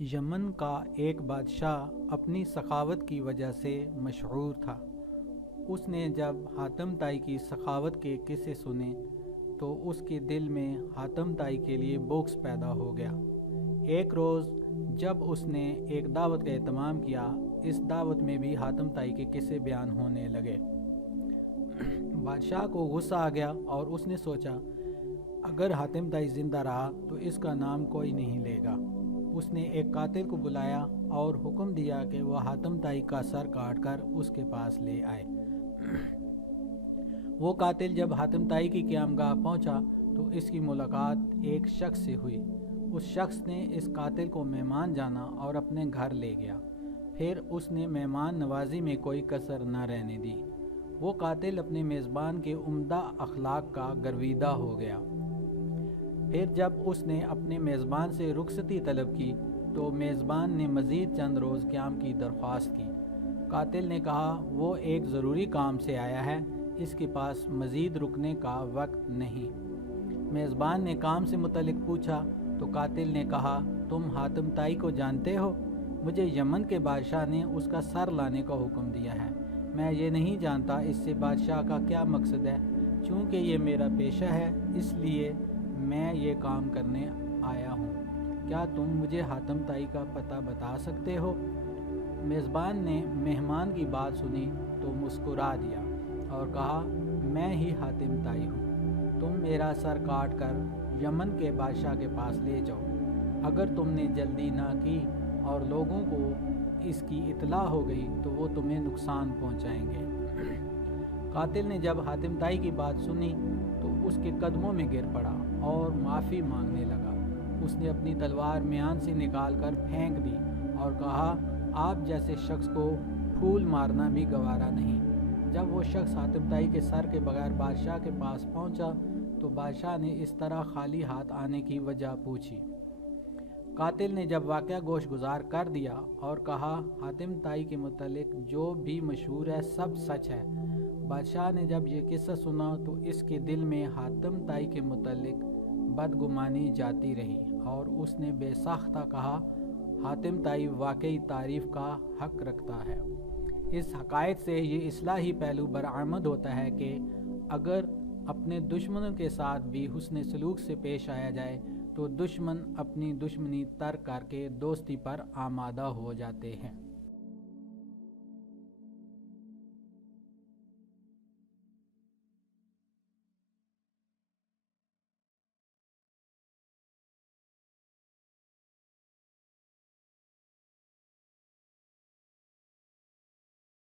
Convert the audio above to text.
یمن کا ایک بادشاہ اپنی سخاوت کی وجہ سے مشہور تھا۔ اس نے جب حاتم طائی کی سخاوت کے قصے سنے تو اس کے دل میں حاتم طائی کے لیے بغض پیدا ہو گیا۔ ایک روز جب اس نے ایک دعوت کا اہتمام کیا، اس دعوت میں بھی حاتم طائی کے قصے بیان ہونے لگے۔ بادشاہ کو غصہ آ گیا اور اس نے سوچا اگر حاتم طائی زندہ رہا تو اس کا نام کوئی نہیں لے گا۔ اس نے ایک قاتل کو بلایا اور حکم دیا کہ وہ حاتم طائی کا سر کاٹ کر اس کے پاس لے آئے۔ وہ قاتل جب حاتم طائی کی قیامگاہ پہنچا تو اس کی ملاقات ایک شخص سے ہوئی۔ اس شخص نے اس قاتل کو مہمان جانا اور اپنے گھر لے گیا۔ پھر اس نے مہمان نوازی میں کوئی کسر نہ رہنے دی۔ وہ قاتل اپنے میزبان کے عمدہ اخلاق کا گرویدہ ہو گیا۔ پھر جب اس نے اپنے میزبان سے رخصتی طلب کی تو میزبان نے مزید چند روز قیام کی درخواست کی۔ قاتل نے کہا وہ ایک ضروری کام سے آیا ہے، اس کے پاس مزید رکنے کا وقت نہیں۔ میزبان نے کام سے متعلق پوچھا تو قاتل نے کہا تم حاتم طائی کو جانتے ہو؟ مجھے یمن کے بادشاہ نے اس کا سر لانے کا حکم دیا ہے۔ میں یہ نہیں جانتا اس سے بادشاہ کا کیا مقصد ہے۔ چونکہ یہ میرا پیشہ ہے اس لیے میں یہ کام کرنے آیا ہوں۔ کیا تم مجھے حاتم طائی کا پتہ بتا سکتے ہو؟ میزبان نے مہمان کی بات سنی تو مسکرا دیا اور کہا میں ہی حاتم طائی ہوں۔ تم میرا سر کاٹ کر یمن کے بادشاہ کے پاس لے جاؤ۔ اگر تم نے جلدی نہ کی اور لوگوں کو اس کی اطلاع ہو گئی تو وہ تمہیں نقصان پہنچائیں گے۔ قاتل نے جب حاتم طائی کی بات سنی تو اس کے قدموں میں گر پڑا اور معافی مانگنے لگا۔ اس نے اپنی تلوار میان سے نکال کر پھینک دی اور کہا آپ جیسے شخص کو پھول مارنا بھی گوارا نہیں۔ جب وہ شخص حاتم طائی کے سر کے بغیر بادشاہ کے پاس پہنچا تو بادشاہ نے اس طرح خالی ہاتھ آنے کی وجہ پوچھی۔ قاتل نے جب واقعہ گوش گزار کر دیا اور کہا حاتم طائی کے متعلق جو بھی مشہور ہے سب سچ ہے۔ بادشاہ نے جب یہ قصہ سنا تو اس کے دل میں حاتم طائی کے متعلق بدگمانی جاتی رہی اور اس نے بے ساختہ کہا حاتم طائی واقعی تعریف کا حق رکھتا ہے۔ اس حقائق سے یہ اصلاحی پہلو برآمد ہوتا ہے کہ اگر اپنے دشمنوں کے ساتھ بھی حسن سلوک سے پیش آیا جائے تو دشمن اپنی دشمنی ترک کر کے دوستی پر آمادہ ہو جاتے ہیں۔